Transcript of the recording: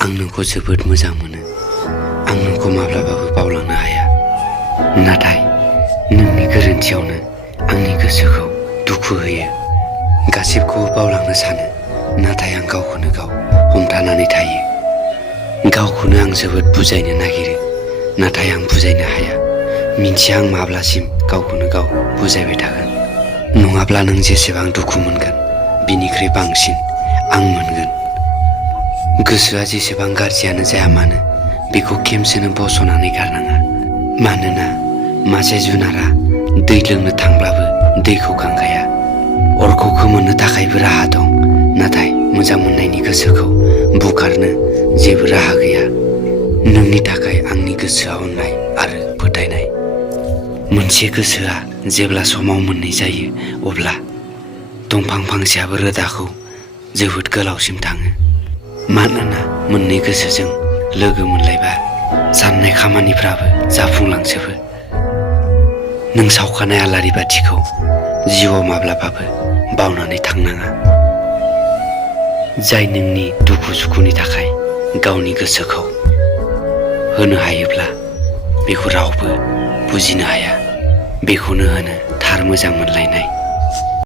आं नोंखौ जोबोद मोजां मोनो। आं नोंखौ माब्लाबाबो बावलांनो हाया। नाथाय नोंनि गोरोन्थियावनो आंनि गोसोखौ दुखु होयो। गासिबखौबो बावलांनो सानो, नाथाय आं गावखौनो गाव हमथानानै थायो। गावखौनो आं जोबोद बुजायनो नागिरो, नाथाय आं बुजायनो हाया। मिन्थिया आं माब्लासिम गावखौनो गाव बुजायबाय थागोन। नङाब्ला नों जेसेबां दुखु मोनगोन, बिनिख्रुइ बांसिन आं मोनगोन। गोसोआ जेसेबां गाज्रियानो जाया मानो, बेखौ खेमसेनो बस'नानै गारनाङा। मानोना मासे जुनारा दै लोंनो थांब्लाबो दैखौ गांगाया। अरखौ खोमोरनो थाखायबो राहा दं, नाथाय मोजां मोननायनि गोसोखौ बुगारनो जेबो राहा गैया। नोंनि थाखाय आंनि गोसोआ अननाय आरो फोथायनाय। मोनसे गोसोआ जेब्ला समाव मोननै जायो, अब्ला दंफां फांसेयाबो रोदाखौ जोबोद गोलावसिम थाङो। मानोना मोननै गोसोजों लोगो मोनलायबा साननाय खामानिफ्राबो जाफुंलांजोबो। नों सावखानाय आलारि बाथिखौ जिउआव माब्लाबाबो बावनानै थांनाङा। जाय नोंनि दुखु सुखुनि थाखाय गावनि गोसोखौ होनो हायोब्ला बेखौ रावबो बुजिनो हाया। बेखौनो होनो थार मोजां मोनलायनाय।